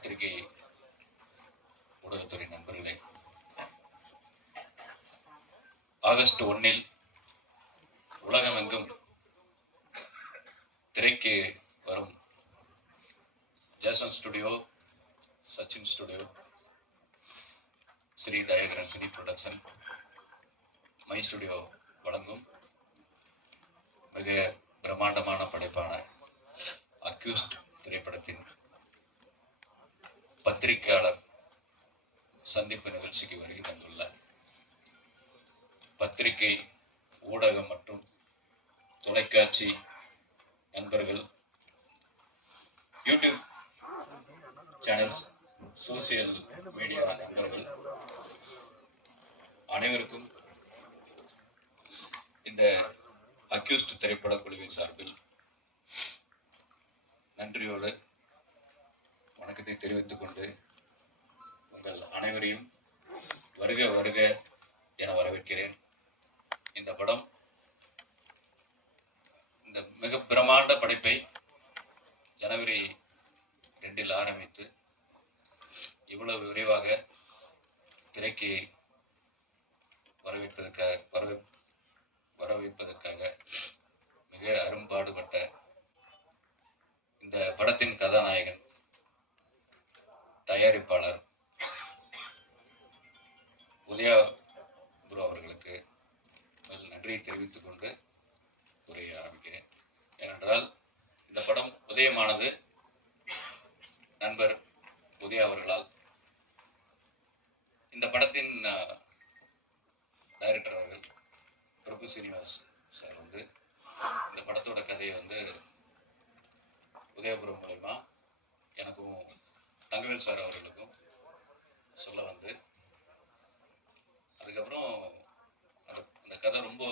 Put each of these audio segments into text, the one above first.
பத்திரிகை ஊடகத்துறை நண்பர்களே, ஆகஸ்ட் 1 உலகமெங்கும் திரைக்கு வரும் Jason studio, Sachin studio, Sri Dayakaran cine production, my studio வழங்கும் மிக பிரம்மாண்டமான படைப்பான அக்யூஸ்ட் திரைப்படத்தின் பத்திரிகையாளர் சந்திப்பு நிகழ்ச்சிக்கு வருகை தந்துள்ள பத்திரிகை, ஊடகம் மற்றும் தொலைக்காட்சி நண்பர்கள், யூடியூப் சேனல்ஸ், சோசியல் மீடியா நண்பர்கள் அனைவருக்கும் இந்த அக்யூஸ்ட் திரைப்பட குழுவின் சார்பில் நன்றியோடு வணக்கத்தை தெரிவித்துக் கொண்டு உங்கள் அனைவரையும் வருக வருக என வரவேற்கிறேன். இந்த படம், இந்த மிக பிரம்மாண்ட படைப்பை ஜனவரி 2 ஆரம்பித்து இவ்வளவு விரைவாக திரைக்கு வரவைப்பதற்காக மிக அரும்பாடுபட்ட இந்த படத்தின் கதாநாயகன், தயாரிப்பாளர் உதயா ப்ரோ அவர்களுக்கு நன்றியை தெரிவித்துக் கொண்டு உரையை ஆரம்பிக்கிறேன். ஏனென்றால் இந்த படம் உதயமானது நண்பர் உதயா அவர்களால். இந்த படத்தின் டைரக்டர் அவர்கள் பிரபு சீனிவாஸ் சார் இந்த படத்தோட கதையை உதயபுரம் மூலமா எனக்கும் தங்கவேல் சார் அவர்களுக்கும் சொல்ல அதுக்கப்புறம் அந்த கதை ரொம்ப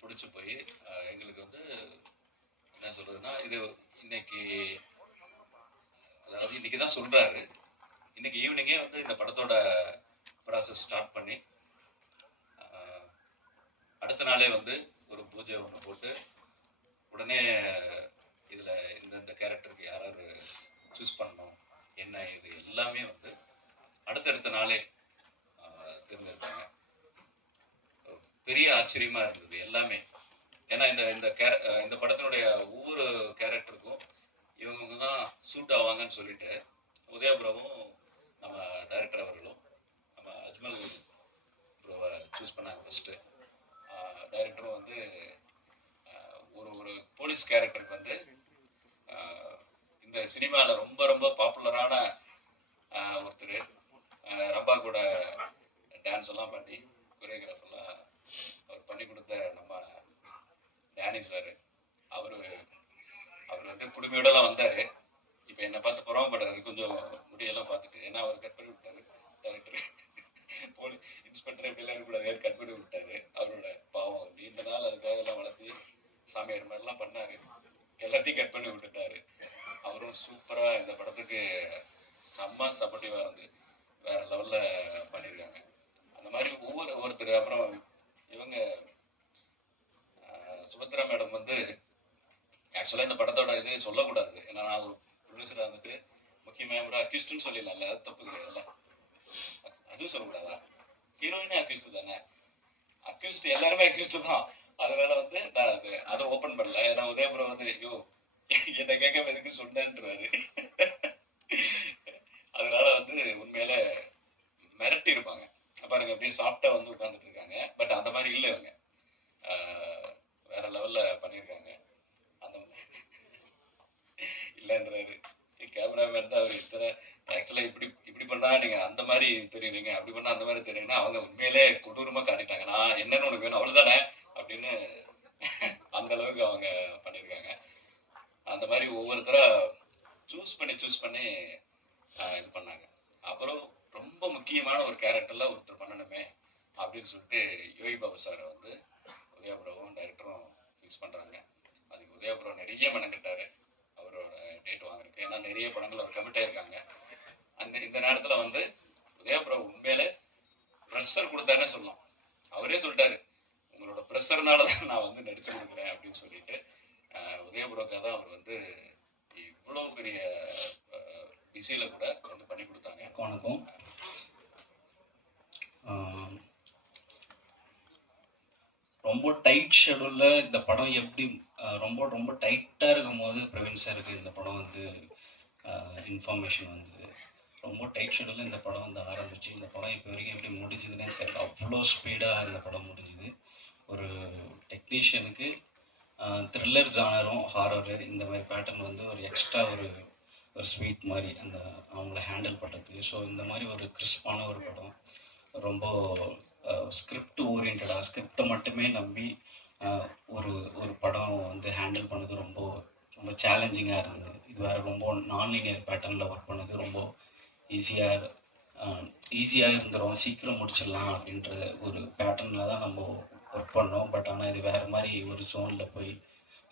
பிடிச்சி போய் எங்களுக்கு என்ன சொல்றதுன்னா, இது இன்னைக்கு தான் சொல்றாரு. இன்னைக்கு ஈவினிங்கே இந்த படத்தோட ப்ராசஸ் ஸ்டார்ட் பண்ணி அடுத்த நாளே ஒரு பூஜை ஒன்று போட்டு உடனே இதில் இந்த கேரக்டருக்கு யாராவது சூஸ் பண்ணணும் என்ன, இது எல்லாமே அடுத்தடுத்த நாளே தெரிஞ்சிருக்காங்க. பெரிய ஆச்சரியமா இருந்தது எல்லாமே. ஏன்னா இந்த படத்தினுடைய ஒவ்வொரு கேரக்டருக்கும் இவங்க தான் சூட் ஆவாங்கன்னு சொல்லிட்டு உதயபுரமும் நம்ம டைரக்டர் அவர்களும் நம்ம அஜ்மல் ப்ரோவை சூஸ் பண்ணாங்க. ஃபர்ஸ்ட்டு டைரக்டரும் ஒரு போலீஸ் கேரக்டருக்கு இந்த சினிமாவில் ரொம்ப ரொம்ப பாப்புலரான ஒருத்தர், ரம்பா கூட டான்ஸ் எல்லாம் பண்ணி கொரியோகிராஃப் எல்லாம் அவர் பண்ணி கொடுத்த நம்ம டேனி சார், அவர் குடுமையோடலாம் வந்தார். இப்போ என்னை பார்த்து புறமப்படுறாரு கொஞ்சம் முடியெல்லாம் பார்த்துட்டு. ஏன்னா அவர் கட் பண்ணி விட்டாரு, டைரக்டர் இன்ஸ்பெக்டர் பிள்ளைங்க கூட கட் பண்ணி விட்டாரு. அவரோட பாவம் நீண்ட நாள் அதுக்காக எல்லாம் வளர்த்து சாமியார் மாதிரிலாம் பண்ணாரு, எல்லாத்தையும் கட் பண்ணி விட்டுட்டாரு. அவரும் சூப்பராக இந்த படத்துக்கு செம்ம சப்போர்ட்டிவாக வேற லெவலில் பண்ணியிருக்காங்க. அந்த மாதிரி ஒவ்வொருத்தர். அப்புறம் இவங்க சுபத்ரா மேடம் ஆக்சுவலாக இந்த படத்தோட இது சொல்லக்கூடாது. ஏன்னா நான் ஒரு ப்ரொடியூசராக முக்கியமாக ஒரு அக்யூஸ்ட்னு சொல்லிடலாம்ல, அது தப்பு கிடையாதுல்ல. அதுவும் சொல்லக்கூடாதா? ஹீரோயினே அக்யூஸ்ட் தானே, அக்யூஸ்ட் எல்லாருமே அக்யூஸ்ட் தான். அதனால நான் அதை ஓப்பன் பண்ணல. ஏன்னா உதயபுரம் ஐயோ என்னை கேட்க எதுக்கு சொன்னேன்றாரு. அதனால உண்மையில மிரட்டி இருப்பாங்க பாருங்க, அப்படியே சாஃப்டா உட்காந்துட்டு இருக்காங்க. பட் அந்த மாதிரி இல்லை, இவங்க வேற லெவல்ல பண்ணியிருக்காங்க. அந்த இல்லைன்றாரு கேமராமேன் தான். அவர் இத்தனை ஆக்சுவலா இப்படி பண்ணா நீங்க அந்த மாதிரி தெரியுறீங்க, அப்படி பண்ணா அந்த மாதிரி தெரியுங்கன்னா அவங்க உண்மையிலே கொடூரமா காட்டிட்டாங்க. நான் என்னன்னு உனக்கு வேணும் அவ்வளவுதானே அப்படின்னு அந்த அளவுக்கு அவங்க பண்ணியிருக்காங்க. அந்த மாதிரி ஒவ்வொருத்தரா சூஸ் பண்ணி இது பண்ணாங்க. அப்புறம் ரொம்ப முக்கியமான ஒரு கேரக்டர்ல ஒருத்தர் பண்ணணுமே அப்படின்னு சொல்லிட்டு யோகி பாபு சார் உதயபுரம் டைரக்டரும் ஃபிக்ஸ் பண்றாங்க. அதுக்கு உதயபுரம் நிறைய மெனக்கிட்டாரு அவரோட டேட் வாங்குறதுக்கு. ஏன்னா நிறைய படங்கள் அவர் கமிட் ஆயிருக்காங்க. இந்த நேரத்துல உதயபுரம் உண்மையிலே ப்ரெஷர் கொடுத்தாருன்னு சொல்லலாம். அவரே சொல்லிட்டாரு, உங்களோட ப்ரெஷர்னால தான் நான் நடிச்சு கொடுக்குறேன் அப்படின்னு சொல்லிட்டு. உதயபுரக்காக தான் அவர் இவ்வளோ பெரிய இசையில் கூட வந்து பண்ணி கொடுத்தாங்க. வணக்கம். ரொம்ப டைட் ஷெடியூலில் இந்த படம் எப்படி ரொம்ப ரொம்ப டைட்டாக இருக்கும் போது பிரவீன் சாருக்கு இந்த படம் வந்து இன்ஃபர்மேஷன் வந்தது. ரொம்ப டைட் ஷெடியூலில் இந்த படம் வந்து ஆரம்பிச்சு இந்த படம் இப்போ வரைக்கும் எப்படி முடிஞ்சுதுன்னே தெரியல. அவ்வளோ ஸ்பீடாக இந்த படம் முடிஞ்சுது. ஒரு டெக்னீஷியனுக்கு த்ரில்லர் ஜானரும் ஹாரரு இந்த மாதிரி பேட்டர்ன் வந்து ஒரு எக்ஸ்ட்ரா ஒரு ஸ்வீட் மாதிரி அந்த அவங்கள ஹேண்டில் பண்ணுறதுக்கு. ஸோ இந்த மாதிரி ஒரு கிறிஸ்பான ஒரு படம், ரொம்ப ஸ்கிரிப்ட் ஓரியன்டாக ஸ்கிரிப்டை மட்டுமே நம்பி ஒரு ஒரு வந்து ஹேண்டில் பண்ணது ரொம்ப ரொம்ப சேலஞ்சிங்காக இருந்தது. இது வேறு ரொம்ப நான்-லீனியர் பேட்டர்னில் ஒர்க் பண்ணது ரொம்ப ஈஸியாக இருந்துடும், சீக்கிரம் முடிச்சிடலாம் அப்படின்ற ஒரு பேட்டர்னில் தான் நம்ம ஒர்க் பண்ணோம். பட் ஆனால் இது வேறு மாதிரி ஒரு ஜோனில் போய்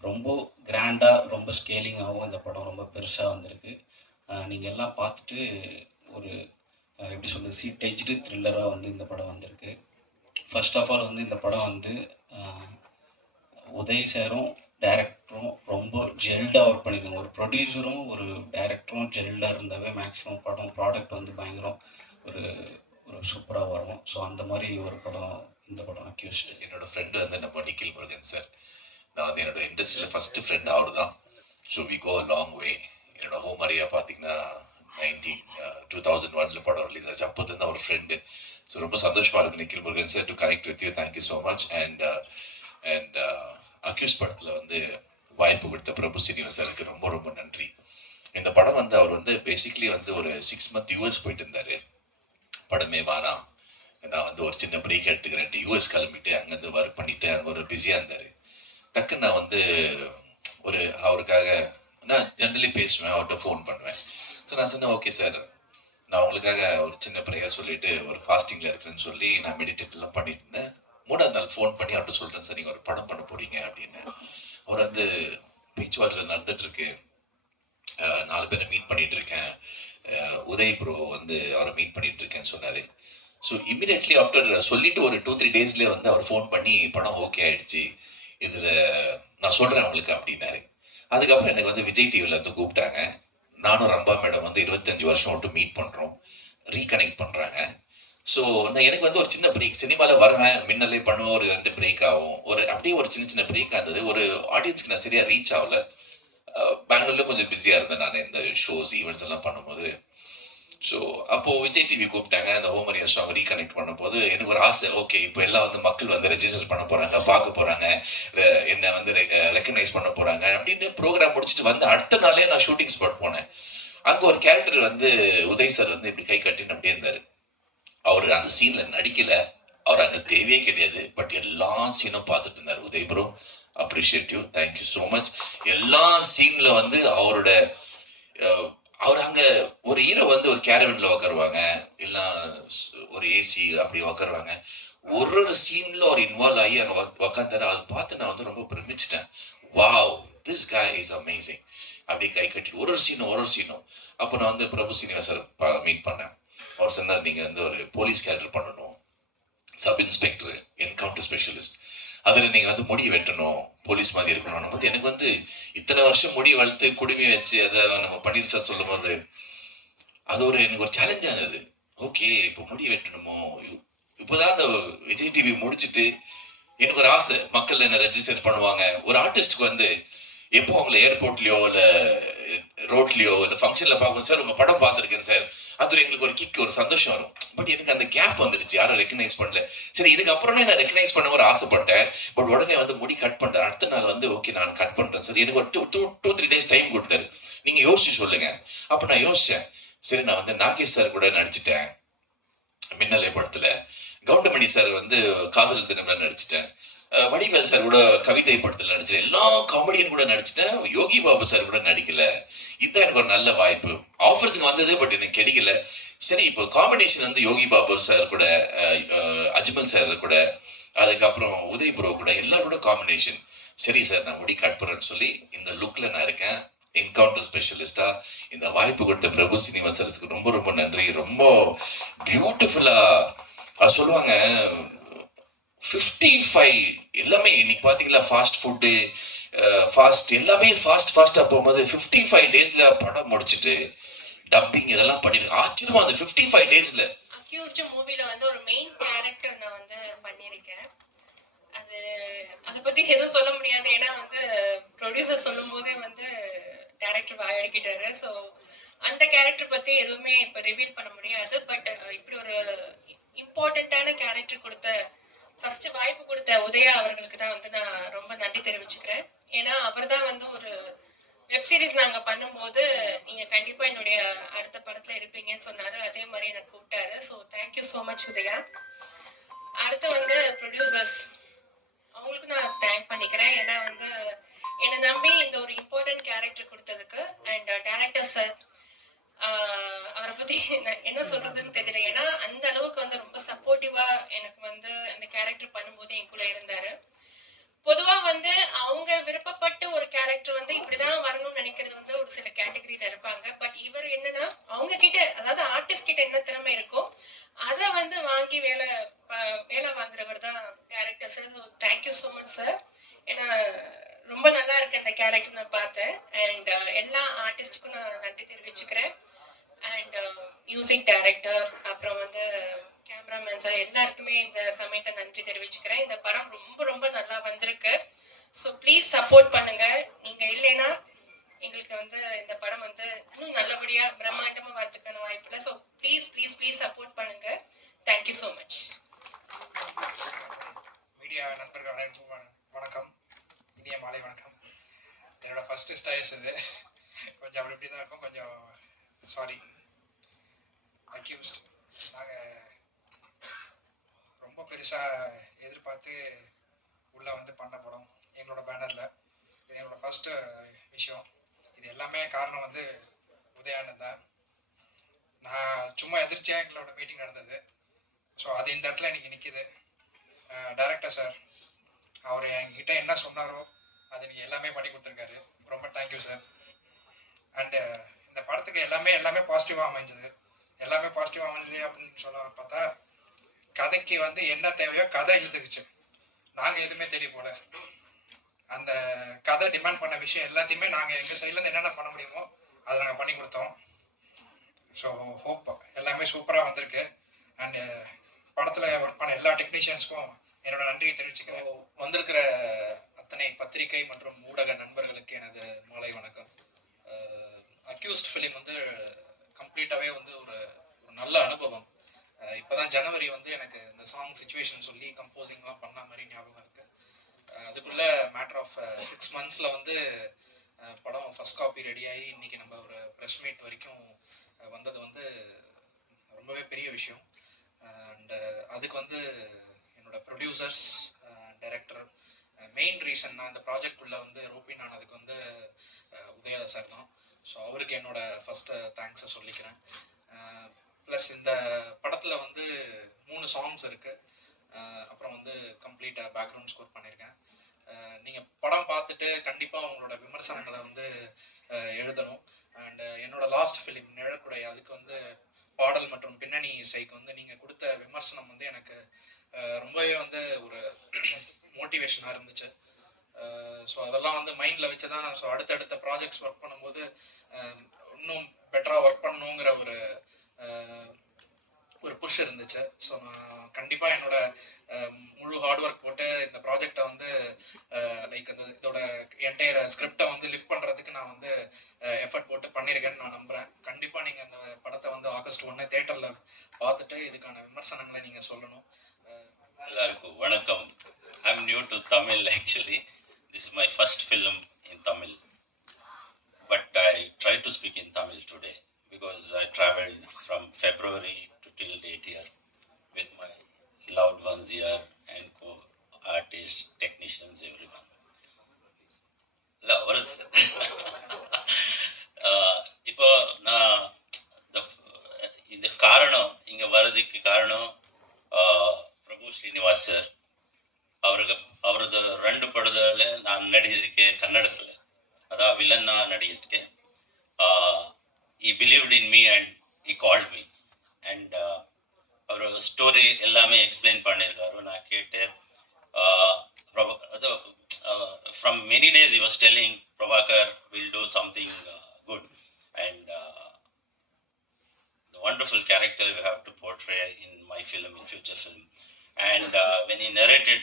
ரொம்ப கிராண்டாக ரொம்ப ஸ்கேலிங்காகவும் இந்த படம் ரொம்ப பெருசாக வந்திருக்கு. நீங்கள் எல்லாம் பார்த்துட்டு ஒரு எப்படி சொல்கிறது சீட்டேஜ்டு த்ரில்லராக வந்து இந்த படம் வந்திருக்கு. ஃபர்ஸ்ட் ஆஃப் ஆல் வந்து இந்த படம் வந்து உதய் சாரும் டைரக்டரும் ரொம்ப ஜெல்டாக ஒர்க் பண்ணியிருக்காங்க. ஒரு ப்ரொடியூசரும் ஒரு டைரக்டரும் ஜெல்டாக இருந்தாவே மேக்ஸிமம் படம் ப்ராடக்ட் வந்து பயங்கரம் ஒரு ஒரு சூப்பராக வரும். ஸோ அந்த மாதிரி ஒரு படம் இந்த படம் அக்யூஸ்ட். என்னோட ஃப்ரெண்டு வந்து நம்ம நிக்கில் முருகன் சார். நான் வந்து என்னோட இண்டஸ்ட்ரியில் ஃபஸ்ட்டு ஃப்ரெண்ட் அவர் தான். So we go long way. என்னோட ஹோம் அரியா பார்த்தீங்கன்னா 2001 படம் ரிலீஸ் ஆச்சு. அப்போது அவர் ஃப்ரெண்டு. ஸோ ரொம்ப சந்தோஷமாக இருக்குது Nikhil Murugan sir to connect with you. Thank you so much. And Accused படத்தில் வந்து வாய்ப்பு கொடுத்த பிரபு சீனிவாசருக்கு ரொம்ப ரொம்ப நன்றி. இந்த படம் வந்து அவர் வந்து பேசிக்லி வந்து ஒரு 6 months யூஎஸ் போயிட்டு இருந்தார். படமே வேணாம், நான் வந்து ஒரு சின்ன பிரேக் எடுத்துக்கிறேன்ட்டு யூஎஸ் கிளம்பிட்டு அங்கேருந்து ஒர்க் பண்ணிவிட்டு அங்கே ஒரு பிஸியாக இருந்தார். டக்குன்னு நான் வந்து ஒரு அவருக்காக நான் ஜென்ரலி பேசுவேன், அவர்கிட்ட ஃபோன் பண்ணுவேன். ஸோ நான் சொன்னேன், ஓகே சார், நான் உங்களுக்காக ஒரு சின்ன ப்ரேயர் சொல்லிவிட்டு ஒரு ஃபாஸ்டிங்கில் இருக்கிறேன்னு சொல்லி நான் மெடிடேட்லாம் பண்ணிட்டு இருந்தேன். 3ஆவது நாள் ஃபோன் பண்ணி அவர்கிட்ட சொல்கிறேன், சார் நீங்கள் ஒரு படம் பண்ண போகிறீங்க அப்படின்னு. அவர் வந்து பேச்சுவார்த்தை நடந்துகிட்ருக்கு, 4 பேரை மீட் பண்ணிகிட்டு இருக்கேன், உதய் ப்ரோ வந்து அவரை மீட் பண்ணிகிட்டு இருக்கேன்னு சொன்னார். ஸோ இம்மிடியட்லி ஆஃப்டர் சொல்லிவிட்டு ஒரு 2-3 daysலேயே வந்து அவர் ஃபோன் பண்ணி படம் ஓகே ஆகிடுச்சு, இதில் நான் சொல்கிறேன் உங்களுக்கு அப்படின்னாரு. அதுக்கப்புறம் எனக்கு வந்து விஜய் டிவியில் வந்து கூப்பிட்டாங்க. நானும் ரம்பா மேடம் வந்து 25 வருஷம் விட்டு மீட் பண்ணுறோம், ரீகனெக்ட் பண்ணுறாங்க. ஸோ நான் எனக்கு வந்து ஒரு சின்ன பிரேக், சினிமாவில் வருவேன், மின்னலே பண்ணுவேன், ஒரு 2 பிரேக் ஆகும், ஒரு அப்படியே ஒரு சின்ன சின்ன பிரேக்காக இருந்தது. ஒரு ஆடியன்ஸ்க்கு நான் சரியாக ரீச் ஆகல. பெங்களூரில் கொஞ்சம் பிஸியாக இருந்தேன் நான் இந்த ஷோஸ் ஈவெண்ட்ஸ் எல்லாம் பண்ணும்போது. ஸோ அப்போது விஜய் டிவி கூப்பிட்டாங்க, அந்த ஹோமரியா சாங் ரீகனெக்ட் பண்ணும்போது எனக்கு ஒரு ஆசை, ஓகே இப்போ எல்லாம் வந்து மக்கள் வந்து ரெஜிஸ்டர் பண்ண போகிறாங்க, பார்க்க போகிறாங்க, என்னை வந்து ரெக்கக்னைஸ் பண்ண போகிறாங்க அப்படின்னு ப்ரோக்ராம் முடிச்சுட்டு வந்து அடுத்த நாளே நான் ஷூட்டிங் ஸ்பாட் போனேன். அங்கே ஒரு கேரக்டர் வந்து உதய் சார் வந்து இப்படி கை கட்டின்னு அப்படியே இருந்தார். அவர் அந்த சீனில் நடிக்கலை, அவர் அங்கே தேவையே கிடையாது, பட் எல்லா சீனும் பார்த்துட்டு இருந்தார். Uday bro, appreciate you, thank you so much. எல்லா சீனில் வந்து அவர் அங்கே ஒரு ஹீரோ வந்து ஒரு கேரவனில் உட்காருவாங்க, இல்லை ஒரு ஏசி அப்படி உட்காருவாங்க. ஒரு சீனில் ஒரு இன்வால்வ் ஆகி அங்கே உக்காந்தாரு. அதை பார்த்து நான் வந்து ரொம்ப பிரமிச்சிட்டேன். Wow, this guy is amazing. அப்படியே கை கட்டிட்டு ஒரு சீனும். அப்போ நான் வந்து பிரபு சீனிவாசர் மீட் பண்ணேன். அவர் சொன்னார், நீங்கள் வந்து ஒரு போலீஸ் கேரக்டர் பண்ணணும், சப் இன்ஸ்பெக்டர், என்கவுண்டர் ஸ்பெஷலிஸ்ட், அதில் நீங்கள் வந்து முடி வெட்டணும், போலீஸ் மாதிரி இருக்கணும் போது எனக்கு வந்து இத்தனை வருஷம் முடி வளர்த்து குடுமி வச்சு அதை நம்ம பன்னீர் சார் சொல்லும் போது அது எனக்கு ஒரு சேலஞ்சாக இருந்தது. ஓகே, இப்போ முடி வெட்டணுமோ, இப்போதான் அந்த விஜய் டிவி முடிச்சுட்டு எனக்கு ஒரு ஆசை, மக்கள் என்ன ரெஜிஸ்டர் பண்ணுவாங்க. ஒரு ஆர்டிஸ்டுக்கு வந்து எப்போ அவங்கள ஏர்போர்ட்லேயோ இல்லை ரோட்லேயோ இல்லை ஃபங்க்ஷனில் பார்க்கணும், சார் உங்கள் படம் பார்த்துருக்கேன் சார், அது எங்களுக்கு ஒரு கிக், ஒரு சந்தோஷம் வரும். பட் எனக்கு அந்த கேப் வந்துடுச்சு, யாரும் ரெக்கக்னைஸ் பண்ணல. சரி, இதுக்கப்புறம் நான் ரெக்கக்னைஸ் பண்ண ஒரு ஆசைப்பட்டேன். பட் உடனே வந்து முடி கட் பண்ணுறேன். அடுத்த நாள் வந்து ஓகே நான் கட் பண்ணுறேன் சார், எனக்கு ஒரு 2-3 days டைம் கொடுத்தாரு, நீங்கள் யோசிச்சு சொல்லுங்க. அப்போ நான் யோசித்தேன். சரி, நான் வந்து நாகேஷ் சார் கூட நடிச்சிட்டேன் மின்னலை படத்தில், கவுண்டமணி சார் வந்து காதல் தினம்ல நடிச்சிட்டேன், வடிவேல் சார் கூட கவிதை படத்தில் நடிச்சிட்டேன், எல்லா காமெடியன் கூட நடிச்சிட்டேன், யோகி பாபு சார் கூட நடிக்கல. இதுதான் எனக்கு ஒரு நல்ல வாய்ப்பு. ஆஃபர்ஸுங்க வந்தது, பட் எனக்கு கிடைக்கல. சரி, இப்போ காம்பினேஷன் வந்து யோகி பாபு சார் கூட, அஜ்மல் சார் கூட, அதுக்கப்புறம் உதய் ப்ரோ கூட, எல்லாரோட காம்பினேஷன். சரி சார், நான் முடி கட் பண்ணுறேன்னு சொல்லி இந்த லுக்கில் நான் இருக்கேன், என்கவுண்டர் ஸ்பெஷலிஸ்டாக. இந்த வாய்ப்பு கொடுத்த பிரபு சீனிவாசருக்கு ரொம்ப ரொம்ப நன்றி. ரொம்ப பியூட்டிஃபுல்லாக சொல்லுவாங்க. 55 எல்லாமே இன்னைக்கு பார்த்தீங்களா, ஃபாஸ்ட் ஃபுட்டு, ஃபாஸ்ட் எல்லாமே ஃபாஸ்ட்டாக போகும்போது 55 days படம் முடிச்சுட்டு டப்பிங் இதெல்லாம் பண்ணிருக்கு. ஆச்சரியமா அந்த 55 டேஸ்ல. அக்யூஸ்டு மூவில வந்து ஒரு மெயின் கேரக்டர் நான் வந்து பண்ணியிருக்கேன். அது அதை பத்தி எதுவும் சொல்ல முடியாது. ஏன்னா வந்து ப்ரொடியூசர் சொல்லும் போதே வந்து டைரக்டர் வாயடிக்கிட்டாரு. ஸோ அந்த கேரக்டர் பத்தி எதுவுமே இப்போ ரிவீல் பண்ண முடியாது. பட் இப்படி ஒரு இம்பார்ட்டண்ட்டான கேரக்டர் கொடுத்த ஃபர்ஸ்ட் வாய்ப்பு கொடுத்த உதயா அவர்களுக்கு தான் வந்து நான் ரொம்ப நன்றி தெரிவிச்சுக்கிறேன். ஏன்னா அவர் தான் வந்து ஒரு வெப் சீரிஸ் நாங்க பண்ணும்போது நீங்க கண்டிப்பா என்னுடைய அடுத்த படத்துல இருப்பீங்கன்னு சொன்னாரு. அதே மாதிரி எனக்கு கூப்பிட்டாரு. So thank you so much Udhaya. அடுத்து வந்து ப்ரொடியூசர்ஸ் அவங்களுக்கு நான் தேங்க் பண்ணிக்கிறேன். ஏன்னா வந்து என்னை நம்பி இந்த ஒரு இம்பார்ட்டன்ட் கேரக்டர் கொடுத்ததுக்கு. அண்ட் டைரக்டர் சார், அவரை பத்தி நான் என்ன சொல்றதுன்னு தெரியல. ஏன்னா அந்த அளவுக்கு வந்து ரொம்ப சப்போர்ட்டிவா எனக்கு வந்து அந்த கேரக்டர் பண்ணும்போது என் கூட இருந்தாரு. பொதுவா வந்து அவங்க விருப்பப்பட்டு ஒரு கேரக்டர் வந்து இப்படிதான் வரணும்னு நினைக்கிறது வந்து ஒரு சில கேட்டகரியில இருப்பாங்க. பட் இவர் என்னன்னா அவங்க கிட்ட, அதாவது ஆர்டிஸ்ட் கிட்ட என்ன திறமை இருக்கோ அதை வந்து வாங்கி வேலை வாங்குறவர் தான் director sir. So thank you so much sir. ஏன்னா ரொம்ப நல்லா இருக்கு அந்த கேரக்டர் நான் பார்த்தேன். அண்ட் எல்லா ஆர்டிஸ்டுக்கும் நான் நன்றி தெரிவிச்சுக்கிறேன். அண்ட் மியூசிக் டைரக்டர், அப்புறம் வந்து கேமராமேன் சார், எல்லாருக்குமே இந்த சமயத்தை நன்றி தெரிவிச்சுக்கிறேன். இந்த படம் ரொம்ப ரொம்ப நல்லா வந்திருக்கு. ஸோ ப்ளீஸ் சப்போர்ட் பண்ணுங்க. நீங்க இல்லைன்னா எங்களுக்கு வந்து இந்த படம் வந்து இன்னும் நல்லபடியா பிரம்மாண்டமா வரதுக்கான வாய்ப்பு இல்லை. So please please please support பண்ணுங்க. Thank you so much. மீடியா நண்பர்கள் அனைவருக்கும் வணக்கம், இனிய மாலை வணக்கம். என்னோட ஃபர்ஸ்ட் ஸ்டைல்ஸ் இது கொஞ்சம் அப்படி இப்படி தான் இருக்கும். கொஞ்சம் சாரி. அக்யூஸ்ட் நாங்கள் ரொம்ப பெருசாக எதிர்பார்த்து உள்ளே வந்து பண்ண படம் எங்களோட பேனரில். இது என்னோட ஃபஸ்ட்டு விஷயம். இது எல்லாமே காரணம் வந்து உதயானந்த் தான். நான் சும்மா எதிர்ச்சியாக எங்களோட மீட்டிங் நடந்தது. ஸோ அது இந்த இடத்துல இன்னைக்கு நிற்கிது. டைரக்டர் சார் அவர் என்கிட்ட என்ன சொன்னாரோ அதை நீங்கள் எல்லாமே பண்ணி கொடுத்துருக்காரு. ரொம்ப தேங்க்யூ சார். அண்டு இந்த படத்துக்கு எல்லாமே பாசிட்டிவாக அமைஞ்சது. எல்லாமே பாசிட்டிவாக அமைஞ்சது அப்படின்னு சொல்ல பார்த்தா, கதைக்கு வந்து என்ன தேவையோ கதை இழுத்துக்குச்சு. நாங்கள் எதுவுமே தெரிய போல. அந்த கதை டிமாண்ட் பண்ண விஷயம் எல்லாத்தையுமே நாங்கள் எங்கள் சைட்லேருந்து என்னென்ன பண்ண முடியுமோ அதை நாங்கள் பண்ணி கொடுத்தோம். ஸோ ஹோப் எல்லாமே சூப்பராக வந்திருக்கு. அண்டு படத்தில் ஒர்க் பண்ண எல்லா டெக்னீஷியன்ஸ்க்கும் என்னோட நன்றியை தெரிவிச்சுக்கிறேன். வந்திருக்கிற அத்தனை பத்திரிகை மற்றும் ஊடக நண்பர்களுக்கு எனது மாலை வணக்கம். அக்யூஸ்ட் ஃபிலிம் வந்து கம்ப்ளீட்டாகவே வந்து ஒரு நல்ல அனுபவம். இப்போ தான் ஜனவரி வந்து எனக்கு இந்த சாங் சிச்சுவேஷன் சொல்லி கம்போசிங்லாம் பண்ண மாதிரி ஞாபகம் இருக்குது. அதுக்குள்ளே மேட்டர் ஆஃப் 6 monthஸில் வந்து படம் ஃபஸ்ட் காப்பி ரெடியாகி இன்றைக்கி நம்ம ஒரு ப்ரெஸ் மீட் வரைக்கும் வந்தது வந்து ரொம்பவே பெரிய விஷயம். அண்டு அதுக்கு வந்து என்னோட ப்ரொடியூசர்ஸ், டைரக்டர், மெயின் ரீசன் நான் இந்த ப்ராஜெக்ட் வந்து ரோப்பின் ஆனதுக்கு வந்து உதயா சார் தான். ஸோ அவருக்கு என்னோட ஃபஸ்ட்டு தேங்க்ஸை சொல்லிக்கிறேன். ப்ளஸ் இந்த படத்தில் வந்து 3 சாங்ஸ் இருக்குது. அப்புறம் வந்து கம்ப்ளீட்டாக பேக்ரவுண்ட் ஸ்கோர் பண்ணியிருக்கேன். நீங்கள் படம் பார்த்துட்டு கண்டிப்பாக உங்களோட விமர்சனங்களை வந்து எழுதணும். அண்டு என்னோட லாஸ்ட் ஃபிலிம் நிழற்குடை, அதுக்கு வந்து பாடல் மற்றும் பின்னணி இசைக்கு வந்து நீங்கள் கொடுத்த விமர்சனம் வந்து எனக்கு ரொம்பவே வந்து ஒரு மோட்டிவேஷனாக இருந்துச்சு. ஸோ அதெல்லாம் வந்து மைண்டில் வச்சு தான் நான் அடுத்தடுத்த ப்ராஜெக்ட்ஸ் ஒர்க் பண்ணும்போது இன்னும் பெட்டராக ஒர்க் பண்ணணுங்கிற ஒரு புஷ் இருந்துச்சு. ஸோ நான் கண்டிப்பாக என்னோட முழு ஹார்ட் ஒர்க் போட்டு இந்த ப்ராஜெக்டை வந்து லைக் இதோட என்டையர் ஸ்கிரிப்டை வந்து லிஃப்ட் பண்ணுறதுக்கு நான் வந்து எஃபர்ட் போட்டு பண்ணியிருக்கேன்னு நான் நம்புகிறேன். கண்டிப்பாக நீங்கள் இந்த படத்தை வந்து August 1 தேட்டரில் பார்த்துட்டு இதுக்கான விமர்சனங்களை நீங்கள் சொல்லணும். எல்லாருக்கும் வணக்கம். I'm new to Tamil actually. This is my first film in Tamil. But I try to speak in Tamil today because I traveled from February to till date here with my loved ones here and co-artists, technicians, everyone. Lovers. இப்போ நான் இந்த காரணம் இங்கே வர்றதுக்கு காரணம் பிரபு Srinivas sir. அவரது 2 படத்தில் நான் நடிச்சிருக்கேன் கன்னடத்தில். அதான் வில்லன்னா நடிச்சிருக்கேன். he believed in me and he called me and அவர் ஸ்டோரி எல்லாமே எக்ஸ்பிளைன் பண்ணியிருக்காரு. நான் கேட்டேன். அது from many days he was telling Prabhakar will do something good and wonderful character you have to portray in my film, in future film. And when he narrated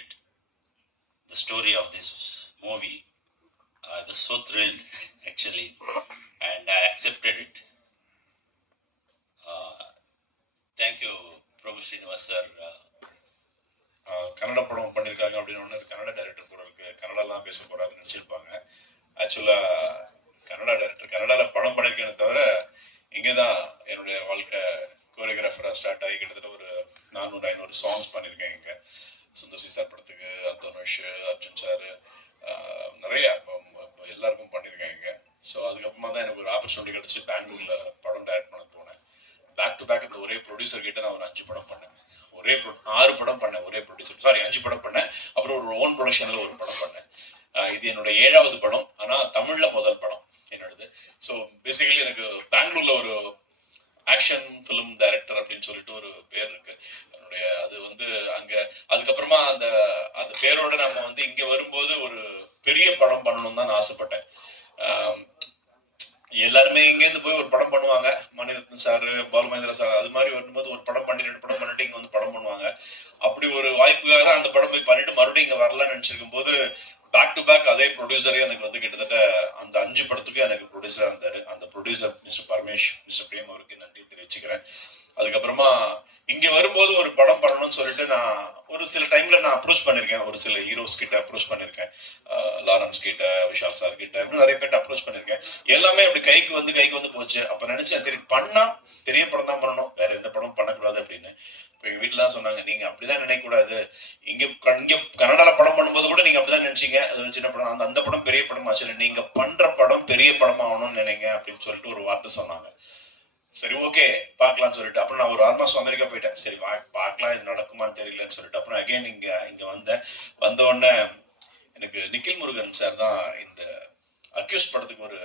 the story of this movie, I was so thrilled actually, and I accepted it. Thank you, Prabhu Srinivas sir. Kannada படம் பண்ணியிருக்காங்க அப்படின்னு ஒன்று Kannada director கூட இருக்கு, கன்னடாலாம் பேச போறாருன்னு நினச்சிருப்பாங்க. ஆக்சுவலாக Kannada director கன்னடாவில் படம் பண்ணியிருக்கேனே தவிர இங்கே தான் என்னுடைய வாழ்க்கை கோரியோகிராஃபராக ஸ்டார்ட் ஆகி கிட்டத்தட்ட ஒரு 400-500 சாங்ஸ் பண்ணியிருக்கேன் இங்கே. சுந்தர்சி சார் படத்துக்கு, தனுஷ், அர்ஜுன் சார், நிறைய எல்லாருக்கும் பண்ணியிருக்கேன் இங்கே. ஸோ அதுக்கப்புறமா தான் எனக்கு ஒரு ஆப்பர்ச்சுனிட்டி கிடச்சி பெங்களூரில் படம் டைரக்ட் பண்ண போனேன். பேக் டு பேக் அந்த ஒரே ப்ரொடியூசர் கிட்ட நான் ஒரு 5 படம் பண்ணேன். 6 படம் பண்ணேன் ஒரே ப்ரொடியூசர், 5 படம் பண்ணேன். அப்புறம் ஒரு ஓன் ப்ரொடக்ஷனில் ஒரு படம் பண்ணேன். இது என்னோட 7வது படம், ஆனால் தமிழில் முதல் படம் என்னோடது. ஸோ பேசிக்கலி எனக்கு பெங்களூரில் ஒரு ஆக்ஷன் ஃபிலிம் டைரக்டர் அப்படின்னு சொல்லிட்டு ஒரு பேர் இருக்கு என்னுடைய. அது வந்து அங்கே அதுக்கப்புறமா அந்த அந்த பேரோட நம்ம வந்து இங்கே வரும்போது ஒரு பெரிய படம் பண்ணணும்னு தான் நான் ஆசைப்பட்டேன். எல்லாருமே இங்கேருந்து போய் ஒரு படம் பண்ணுவாங்க, மணிரத்னம் சார், பாலுமகேந்திரா சார், அது மாதிரி வரும்போது ஒரு படம் பண்ணி 2 படம் பண்ணிட்டு இங்கே வந்து படம் பண்ணுவாங்க. அப்படி ஒரு வாய்ப்புக்காக தான் அந்த படம் போய் பண்ணிட்டு மறுபடியும் இங்கே வரலான்னு நினச்சிருக்கும் போது பேக் டு பேக் அதே ப்ரொடியூசரே எனக்கு வந்து கிட்டத்தட்ட அந்த 5 படத்துக்கும் எனக்கு ப்ரொடியூசராக இருந்தார். அந்த producer mister Paramesh, mister Prem அவருக்கு நன்றி தெரிவிச்சுக்கிறேன். அதுக்கப்புறமா இங்கே வரும்போது ஒரு படம் பண்ணணும்னு சொல்லிட்டு நான் ஒரு சில டைம்ல நான் அப்ரோச் பண்ணியிருக்கேன், ஒரு சில ஹீரோஸ் கிட்ட அப்ரோச் பண்ணியிருக்கேன், லாரன்ஸ் கிட்ட, விஷால் சார் கிட்ட, இன்னும் நிறைய பேர்ட்ட அப்ரோச் பண்ணியிருக்கேன். எல்லாமே அப்படி கைக்கு வந்து போச்சு. அப்போ நினைச்சேன், சரி பண்ணா பெரிய படம் தான் பண்ணணும், வேற எந்த படம் பண்ணக்கூடாது அப்படின்னு. இப்போ எங்கள் வீட்டில் தான் சொன்னாங்க, நீங்க அப்படிதான் நினைக்கக்கூடாது, இங்கே கன்னடால படம் பண்ணும்போது கூட நீங்க அப்படிதான் நினைச்சீங்க, அது ஒரு சின்ன படம், அந்த படம் பெரிய படமா ஆச்சு, நீங்க பண்ற படம் பெரிய படமா ஆகணும்னு நினைங்க அப்படின்னு சொல்லிட்டு ஒரு வார்த்தை சொன்னாங்க. சரி ஓகே பார்க்கலாம்னு சொல்லிட்டு அப்புறம் நான் ஒரு 6 மாசம் அமெரிக்கா போயிட்டேன். சரி பார்க்கலாம், இது நடக்குமான்னு தெரியலன்னு சொல்லிட்டு அப்புறம் அகைன் இங்க வந்த உடனே எனக்கு நிக்கில் முருகன் சார் தான் இந்த அக்யூஸ் படத்துக்கு ஒரு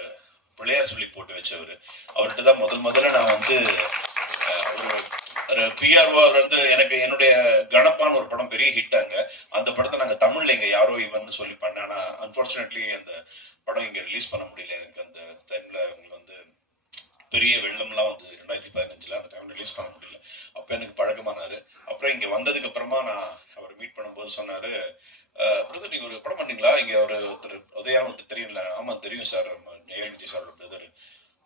பிள்ளையார் சொல்லி போட்டு வச்சவர். அவர்கிட்ட தான் முதல்ல நான் வந்து ஒரு பிஆர்ஓ. அவர் வந்து எனக்கு என்னுடைய கணப்பான்னு ஒரு படம் பெரிய ஹிட் ஆங்க, அந்த படத்தை நாங்கள் தமிழ்ல இங்கே யாரோ இவன்னு சொல்லி பண்ணேன். ஆனால் அன்ஃபார்ச்சுனேட்லி அந்த படம் இங்கே ரிலீஸ் பண்ண முடியல. எனக்கு அந்த டைம்ல உங்களுக்கு வந்து பெரிய வெள்ளம்லாம் வந்து 2015 அந்த டைம் ரிலீஸ் பண்ண முடியல. அப்போ எனக்கு பழக்கமானாரு. அப்புறம் இங்கே வந்ததுக்கு அப்புறமா நான் அவர் மீட் பண்ணும்போது சொன்னாரு, பிரதர் நீங்கள் ஒரு படம் பண்ணீங்களா, இங்கே ஒருத்தர் உதயான்னு ஒருத்தர் தெரியும்ல? ஆமாம் தெரியும் சார், ஏஎல் விஜய் சாரோட பிரதர்.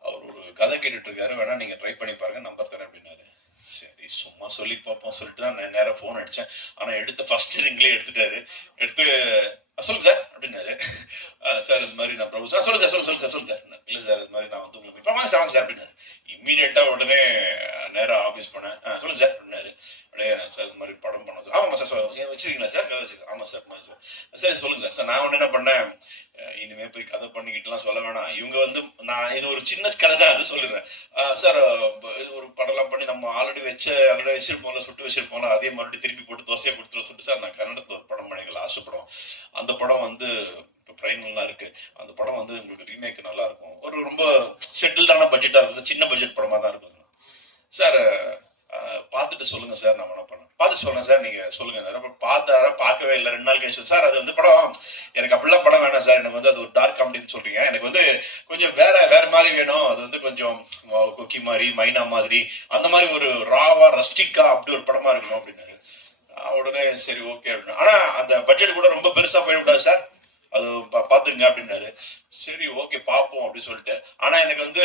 அவர் ஒரு கதை கேட்டுட்டு இருக்காரு, வேணா நீங்கள் ட்ரை பண்ணி பாருங்க, நம்பர் தரேன் அப்படின்னாரு. சரி சும்மா சொல்லி பார்ப்போம் சொல்லிட்டு தான் நான் நேராக ஃபோன் அடித்தேன். ஆனால் எடுத்த ஃபர்ஸ்ட் ரிங்லேயே எடுத்துட்டாரு. எடுத்து சொல்லுங்க சார் அப்படின்னாரு. சார் இது மாதிரி நான் பிரபு சார், சொல்லுங்க சார், சொல்லுங்க சார், சொல்லுங்க சார். இல்லை சார் இது மாதிரி நான் வந்து உங்களுக்கு வாங்க சார், வாங்க சார் அப்படின்னாரு. இம்மீடியட்டாக உடனே நேராக ஆஃபீஸ் போனேன். சொல்லுங்க சார் அப்படின்னாரு. அப்படியே சார் இது மாதிரி படம் பண்ண சார். ஆமாம் சார், வச்சுருக்கீங்களா சார்? கதை வச்சுருக்கேன். ஆமாம் சார், சார் சரி சொல்லுங்க சார். சார் நான் ஒன்று என்ன பண்ணேன், இனிமேல் போய் கதை பண்ணிக்கிட்டுலாம் சொல்ல வேணாம், இவங்க வந்து நான் இது ஒரு சின்ன கதை தான் அது சொல்லிடுறேன் சார். இது ஒரு படம்லாம் பண்ணி நம்ம ஆல்ரெடி வச்சிருப்போம்ல, சுட்டு வச்சிருப்போம்ல, அதே மறுபடியும் திருப்பி போட்டு தோசையை கொடுத்துருவோம் சொல்லிட்டு சார் நான் கன்னடத்தில் ஒரு படம் பண்ணிக்கலாம் ஆசைப்படும். அந்த படம் வந்து இப்போ பிரைம்லாம் இருக்கு. அந்த படம் வந்து உங்களுக்கு ரீமேக் நல்லா இருக்கும், ஒரு ரொம்ப செட்டில்டான பட்ஜெட்டாக இருக்கும், சின்ன பட்ஜெட் படமாக தான் இருக்கும் சார். பார்த்துட்டு சொல்லுங்க சார், நான் என்ன பண்ணேன் பார்த்து சொல்றேன் சார், நீங்க சொல்லுங்க. பார்க்கவே இல்லை, 2 நாள் கழிச்சு சார் அது வந்து படம் எனக்கு அப்படிலாம் படம் வேணாம் சார், எனக்கு வந்து அது ஒரு டார்க் காமெடின்னு சொல்றீங்க, எனக்கு வந்து கொஞ்சம் வேற மாதிரி வேணும், அது வந்து கொஞ்சம் கொக்கி மாதிரி, மைனா மாதிரி, அந்த மாதிரி ஒரு ராவா ரஸ்டிக்கா அப்படி ஒரு படமா இருக்கணும் அப்படின்னாரு. உடனே சரி ஓகே அப்படின்னு. ஆனா அந்த பட்ஜெட் கூட ரொம்ப பெருசா போயிடக்கூடாது சார், அது பாத்துங்க அப்படின்னாரு. சரி ஓகே பார்ப்போம் அப்படின்னு சொல்லிட்டு. ஆனா எனக்கு வந்து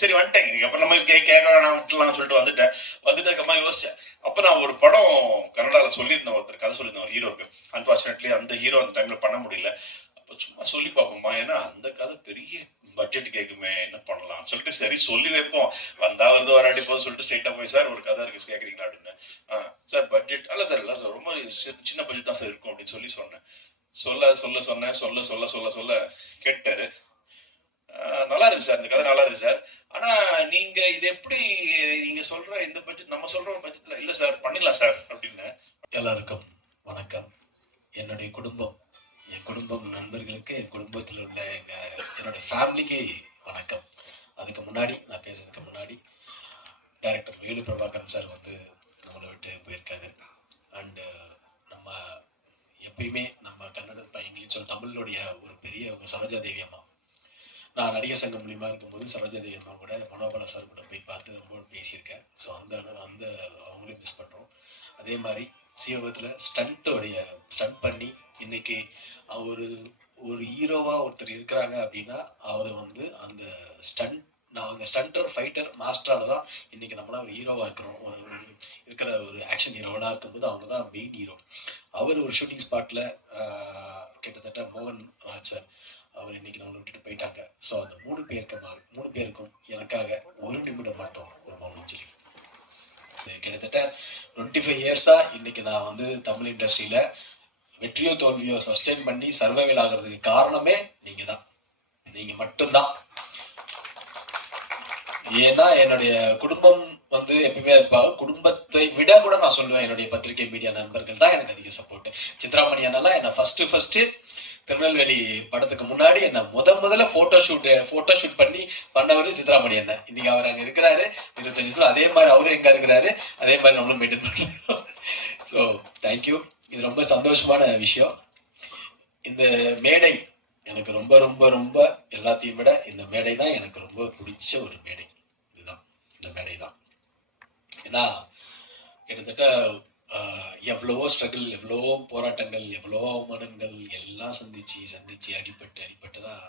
சரி வந்துட்டேன், இதுக்கப்புறம் நம்ம கேட்க வேணாம் விட்டுலாம் சொல்லிட்டு வந்துட்டதுக்கப்புறமா யோசிச்சேன். அப்போ நான் ஒரு படம் கன்னடாவில் சொல்லியிருந்தேன், ஒருத்தர் கதை சொல்லியிருந்தேன் ஒரு ஹீரோக்கு. அன்ஃபார்ச்சுனேட்லி அந்த ஹீரோ அந்த டைம்ல பண்ண முடியல. அப்போ சும்மா சொல்லி பார்ப்போமா, ஏன்னா அந்த கதை பெரிய பட்ஜெட் கேட்குமே, என்ன பண்ணலாம் சொல்லிட்டு சரி சொல்லி வைப்போம், வந்தா வந்து வராடி போதும் சொல்லிட்டு ஸ்ட்ரெயிட்டாக போய் சார் ஒரு கதை இருக்கு கேட்குறீங்களா அப்படின்னு. சார் பட்ஜெட் இல்லை சார், இல்லை சார் ரொம்ப சின்ன பட்ஜெட் தான் சார் இருக்கும் அப்படின்னு சொன்னேன். சொல்ல கேட்டாரு. நல்லா இருக்கு சார், இந்த கதை நல்லா இருக்கு சார், ஆனா நீங்க இது எப்படி நீங்க சொல்ற இந்த பட்ஜெட் நம்ம சொல்ற பட்ஜெட்ல இல்ல சார், பண்ணிடலாம் சார் அப்படின்னு. எல்லாருக்கும் வணக்கம். என்னுடைய குடும்பம், என் குடும்பம் நண்பர்களுக்கு, என் குடும்பத்தில் உள்ள என்னுடைய ஃபேமிலிக்கு வணக்கம். அதுக்கு முன்னாடி நான் பேசுறதுக்கு முன்னாடி டைரக்டர் வேலு பிரபாகரன் சார் வந்து நம்மளை விட்டு போயிருக்காரு. அண்டு நம்ம எப்பயுமே நம்ம கன்னட இங்கிலீஷ் தமிழுடைய ஒரு பெரிய சரோஜா தேவி அம்மா, நான் நடிகர் சங்கம் மூலியமா இருக்கும்போது சரோஜாதேவி அம்மா கூட மனோபல சார் கூட போய் பார்த்து ரொம்ப பேசியிருக்கேன். ஸோ அந்த அவங்களையும் மிஸ் பண்ணுறோம். அதே மாதிரி சீவகத்தில் ஸ்டண்ட் பண்ணி இன்னைக்கு ஒரு ஒரு ஹீரோவா ஒருத்தர் இருக்கிறாங்க அப்படின்னா அவர் வந்து அந்த அவங்க ஸ்டண்டர் ஃபைட்டர் மாஸ்டரால தான் இன்னைக்கு நம்மளாம் ஒரு ஹீரோவா இருக்கிறோம். இருக்கிற ஒரு ஆக்ஷன் ஹீரோவெல்லாம் இருக்கும்போது அவங்க தான் மெயின் ஹீரோ. அவர் ஒரு ஷூட்டிங் ஸ்பாட்ல கிட்டத்தட்ட மோகன் ராஜ் சார் அவர் இன்னைக்கு நம்மளை விட்டுட்டு போயிட்டாங்க. ஸோ அந்த மூணு பேருக்கும் எனக்காக ஒரு நிமிடம் மட்டும் ஒரு மௌனம் சொல்லி கிட்டத்தட்ட 25 இயர்ஸா இன்னைக்கு நான் வந்து தமிழ் இண்டஸ்ட்ரியில வெற்றியோ தோல்வியோ சஸ்டெயின் பண்ணி சர்வைவல் ஆகிறதுக்கு காரணமே நீங்க தான், நீங்க மட்டும்தான். ஏன்னா என்னுடைய குடும்பம் வந்து எப்பயுமே இருப்பாங்க. குடும்பத்தை விட கூட நான் சொல்லுவேன் என்னுடைய பத்திரிகை மீடியா நண்பர்கள் தான் எனக்கு அதிக சப்போர்ட். சித்ராமணி அண்ணெல்லாம் என்ன ஃபர்ஸ்ட் திருநெல்வேலி படத்துக்கு முன்னாடி என்ன முதல்ல போட்டோ ஷூட் பண்ணவர் சித்ராமணி அண்ணன். இன்னைக்கு அவர் அங்க இருக்கிறாரு 25 வருஷம். அதே மாதிரி அவரும் எங்க இருக்கிறாரு, அதே மாதிரி நம்மளும் மெயின்டைன் பண்ணிக்கிறோம். So thank you. இது ரொம்ப சந்தோஷமான விஷயம். இந்த மேடை எனக்கு ரொம்ப ரொம்ப ரொம்ப எல்லாத்தையும் விட இந்த மேடை தான் எனக்கு ரொம்ப பிடிச்ச ஒரு மேடை. இதுதான் இந்த மேடை தான். ஏன்னா கிட்டத்தட்ட எவ்வளவோ ஸ்ட்ரகிள், எவ்வளவோ போராட்டங்கள், எவ்வளவோ அவமானங்கள் எல்லாம் சந்திச்சு அடிபட்டு தான்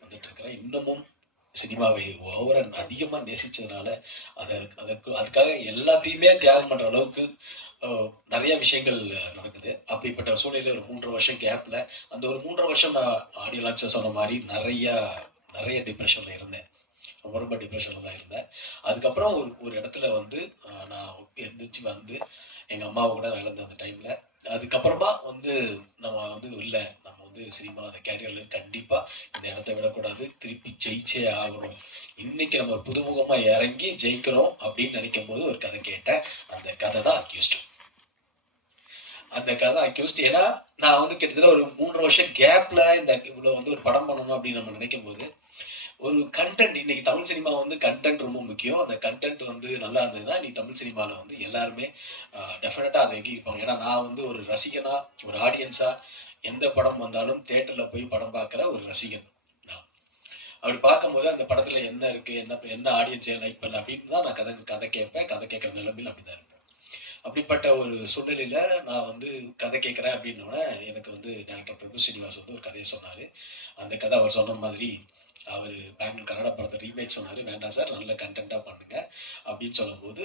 வந்துட்டு இருக்கிறேன். இன்னமும் சினிமாவை அதிகமாக நேசிச்சதுனால அதுக்காக எல்லாத்தையுமே தியாகம் பண்ற அளவுக்கு நிறைய விஷயங்கள் நடக்குது. அப்படிப்பட்ட சூழ்நிலையில் ஒரு 3 வருஷம் கேப்ல அந்த ஒரு 3 வருஷம் நான் ஆடியோ லான்ச்ல சொன்ன மாதிரி நிறைய டிப்ரெஷன்ல இருந்தேன். ரொம்ப டிப்ரெஷன்ல தான் இருந்தேன். அதுக்கப்புறம் ஒரு இடத்துல வந்து நான் எந்திரிச்சு வந்து எங்க அம்மாவை கூட நான் இழந்த அந்த டைம்ல அதுக்கப்புறமா வந்து நம்ம வந்து சினிமா அந்த கேரியர்ல கண்டிப்பா இந்த இடத்த விடக்கூடாது, திருப்பி ஜெயிச்சே ஆகணும். இன்னைக்கு நம்ம ஒரு புதுமுகமா இறங்கி ஜெயிக்கிறோம் அப்படின்னு நினைக்கும் போது ஒரு கதை கேட்டேன். அந்த கதை தான் அக்யூஸ்ட். ஏன்னா நான் வந்து கிட்டத்தட்ட ஒரு 3 வருஷம் கேப்ல இவ்வளவு வந்து ஒரு படம் பண்ணணும் அப்படின்னு நம்ம நினைக்கும் போது ஒரு கண்டென்ட், இன்னைக்கு தமிழ் சினிமா வந்து கண்டென்ட் ரொம்ப முக்கியம். அந்த கண்டென்ட் வந்து நல்லா இருந்ததுன்னா நீ தமிழ் சினிமாவில் வந்து எல்லாருமே டெஃபினட்டாக அதை எங்கிருப்பாங்க. ஏன்னா நான் வந்து ஒரு ரசிகனா, ஒரு ஆடியன்ஸா எந்த படம் வந்தாலும் தேட்டரில் போய் படம் பார்க்குற ஒரு ரசிகன் நான். அப்படி பார்க்கும்போது அந்த படத்தில் என்ன இருக்குது, என்ன ஆடியன்ஸை லைக் பண்ணல அப்படின்னு தான் நான் கதை கேட்பேன். கதை கேட்குற நிலைமையில் அப்படி தான் இருப்பேன். அப்படிப்பட்ட ஒரு சூழ்நிலையில் நான் வந்து கதை கேட்குறேன் அப்படின்னோடனே எனக்கு வந்து டைரக்டர் பிரபு ஸ்ரீனிவாஸ் வந்து ஒரு கதையை சொன்னார். அந்த கதை அவர் சொன்ன மாதிரி அவர் பெங்களூர் கன்னடா படத்தை ரீமேக் சொன்னார். வேண்டாம் சார், நல்ல கண்டென்ட்டாக பண்ணுங்க அப்படின்னு சொல்லும்போது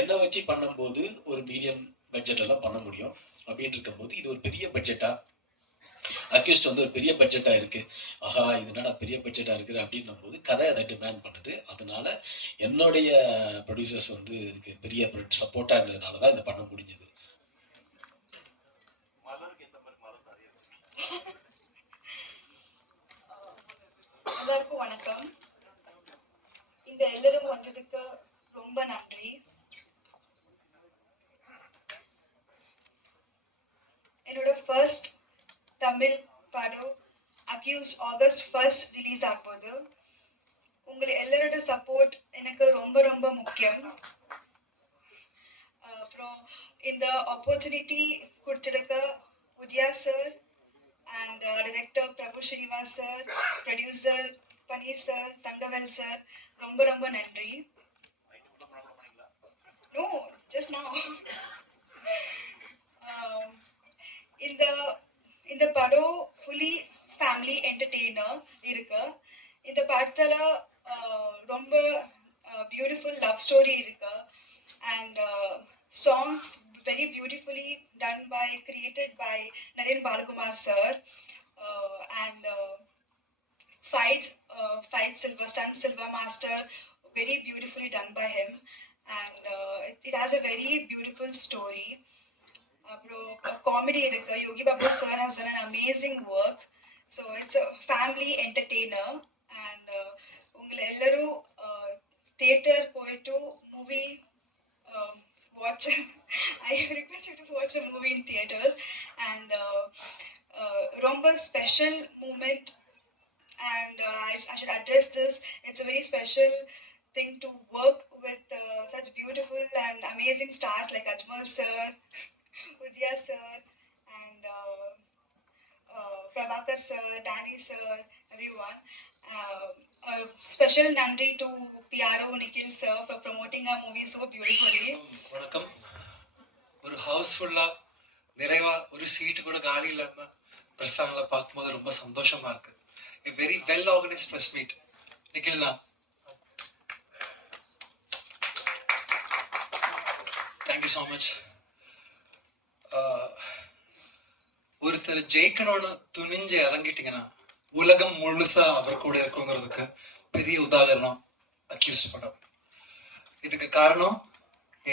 என்னை வச்சு பண்ணும்போது ஒரு மீடியம் பட்ஜெட்டில் தான் பண்ண முடியும். அப்படின்னு இருக்கும்போது இது ஒரு பெரிய பட்ஜெட்டாக அக்யூஸ்ட் வந்து ஒரு பெரிய பட்ஜெட்டாக இருக்குது. ஆஹா, இது என்னடா பெரிய பட்ஜெட்டாக இருக்குது அப்படின்னும் போது கதை அதை டிமாண்ட் பண்ணுது. அதனால என்னுடைய ப்ரொடியூசர்ஸ் வந்து இதுக்கு பெரிய சப்போர்ட்டாக இருந்ததுனால தான் இதை பண்ண முடிஞ்சது. எல்லாருக்கும் வணக்கம். இங்க எல்லாரும் வந்ததுக்கு ரொம்ப நன்றி. என்னோட ஃபர்ஸ்ட் தமிழ் படம் அக்யூஸ்ட் ஆகஸ்ட் 1 ரிலீஸ் ஆகும்போது உங்களை எல்லாரோட சப்போர்ட் எனக்கு ரொம்ப ரொம்ப முக்கியம். அப்புறம் இந்த ஆப்பர்ச்சுனிட்டி கொடுத்துருக்க Udhaya sir and director Prabhu Srinivas sir, producer Paneer sir, Tangavel sir, ரொம்ப நன்றி. No, just now. இந்த படம் fully family entertainer இருக்கு. இந்த படத்துல ரொம்ப beautiful love story இருக்கு and songs very beautifully created by Naren Balakumar sir and fight silver stunt silver master very beautifully done by him and it has a very beautiful story. Comedy irukku. Yogi Babu sir has done an amazing work, so it's a family entertainer and ungal ellaru theater poitu movie watch. I request you to watch the movie in theaters and romba special moment and I should address this. It's a very special thing to work with such beautiful and amazing stars like Ajmal sir, Udaya sir and Prabhakar sir, Danny sir, everyone. A special nandri to PRO Nikhil sir for promoting our movie so beautifully. வணக்கம். ஒரு ஹவுஸ்ஃபுல்லாக நிறைவாக ஒரு சீட்டு கூட காலி இல்லாமல் பிரஸ்தானங்களை பார்க்கும்போது ரொம்ப சந்தோஷமா இருக்கு. A very well organized press meet. நிக்கில்னா, தேங்க்யூ ஸோ மச். ஒருத்தர் ஜெயிக்கணும்னு துணிஞ்சு இறங்கிட்டீங்கன்னா உலகம் முழுசா அவர் கூட இருக்குங்கிறதுக்கு பெரிய உதாரணம் அக்யூஸ்ட் படம். இதுக்கு காரணம்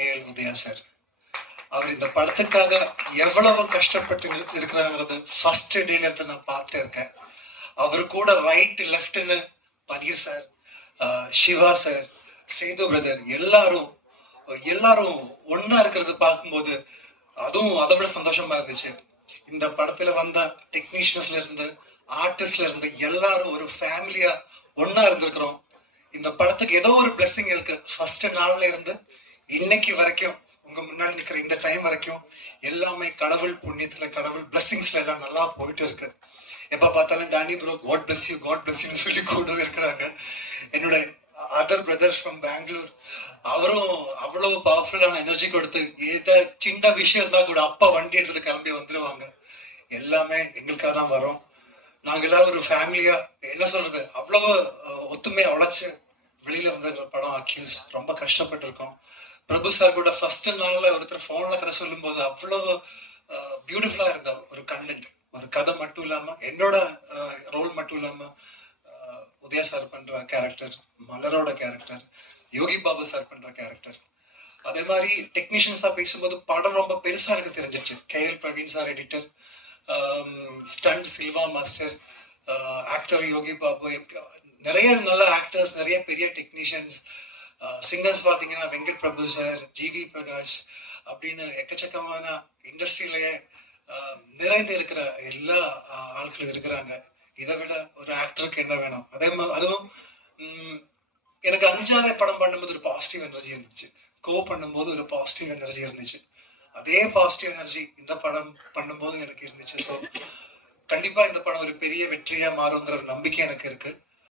ஏஎல் உதயா சார். அவர் இந்த படத்துக்காக எவ்வளவு கஷ்டப்பட்டு இருக்கிறாங்கிறது ஃபர்ஸ்ட் டேல இருந்து நான் பார்த்து இருக்கேன். அவர் கூட ரைட் லெஃப்ட்னு Paneer sir, Siva sir, Sethu brother எல்லாரும் ஒன்னா இருக்கிறது பார்க்கும்போது அதுவும் அதை விட சந்தோஷமா இருந்துச்சு. இந்த படத்துல வந்த டெக்னீஷியன்ஸ்ல இருந்து ஆர்டிஸ்ட்ல இருந்து எல்லாரும் ஒரு ஃபேமிலியா ஒன்னா இருந்திருக்கிறோம். இந்த படத்துக்கு ஏதோ ஒரு பிளெஸிங் இருக்கு. ஃபர்ஸ்ட் நாள்ல இருந்து இன்னைக்கு வரைக்கும் உங்க முன்னாடி நிக்கிற இந்த டைம் வரைக்கும் எல்லாமே கடவுள் புண்ணியத்துல, கடவுள் பிளெஸிங்ஸ்ல எல்லாம் நல்லா போயிட்டு இருக்கு. எப்ப பார்த்தாலும் டானி ப்ரோ காட் பிளஸ் யூன்னு சொல்லி கூட இருக்கிறாங்க. என்னோட அதர் பிரதர்ஸ் ஃப்ரம் பெங்களூர், அவரும் அவ்வளவு பவர்ஃபுல்லான எனர்ஜி கொடுத்து ஏதோ சின்ன விஷயம் இருந்தா கூட அப்பா வண்டி எடுத்துட்டு கிளம்பி வந்துருவாங்க. எல்லாமே எங்களுக்காக தான் வரும். நாங்க எல்லாரும் ஒரு ஃபேமிலியா என்ன சொல்றது, அவ்வளவு ஒத்துமையா உழைச்சு வெளியில வந்த படம் அக்யூஸ். ரொம்ப கஷ்டப்பட்டு இருக்கோம். பிரபு சார் கூட ஃபர்ஸ்ட் நாள்ல ஒருத்தர் போன்ல கதை சொல்லும் போது அவ்வளவு பியூட்டிஃபுல்லா இருந்த ஒரு கண்டென்ட், ஒரு கதை மட்டும் இல்லாம என்னோட ரோல் மட்டும் இல்லாம உதயா சார் பண்ற கேரக்டர், மலரோட கேரக்டர், யோகி பாபு சார் பண்ற கேரக்டர், அதே மாதிரி டெக்னீஷியன்ஸா பேசும்போது படம் ரொம்ப பெருசா இருக்கு தெரிஞ்சிச்சு. KL Praveen sir editor, stunt Silva master, actor Yogi Babu, நிறைய நல்ல ஆக்டர்ஸ், நிறைய பெரிய டெக்னீஷியன்ஸ், சிங்கர்ஸ் பார்த்தீங்கன்னா வெங்கட் பிரபு சார், ஜிவி பிரகாஷ் அப்படின்னு எக்கச்சக்கமான இண்டஸ்ட்ரியிலேயே நிறைந்து இருக்கிற எல்லா ஆட்களும் இருக்கிறாங்க. இதை விட ஒரு ஆக்டருக்கு என்ன வேணும்? அதுவும் எனக்கு அஞ்சாவது படம் பண்ணும்போது ஒரு பாசிட்டிவ் எனர்ஜி இருந்துச்சு. பண்ணும்போது ஒரு பாசிட்டிவ் எனர்ஜி இருந்துச்சு. அதே பாசிட்டிவ் எனர்ஜி இந்த படம் பண்ணும்போது எனக்கு இருந்துச்சு. ஸோ கண்டிப்பா இந்த படம் ஒரு பெரிய வெற்றியா மாறுங்கிற ஒரு நம்பிக்கை எனக்கு இருக்கு.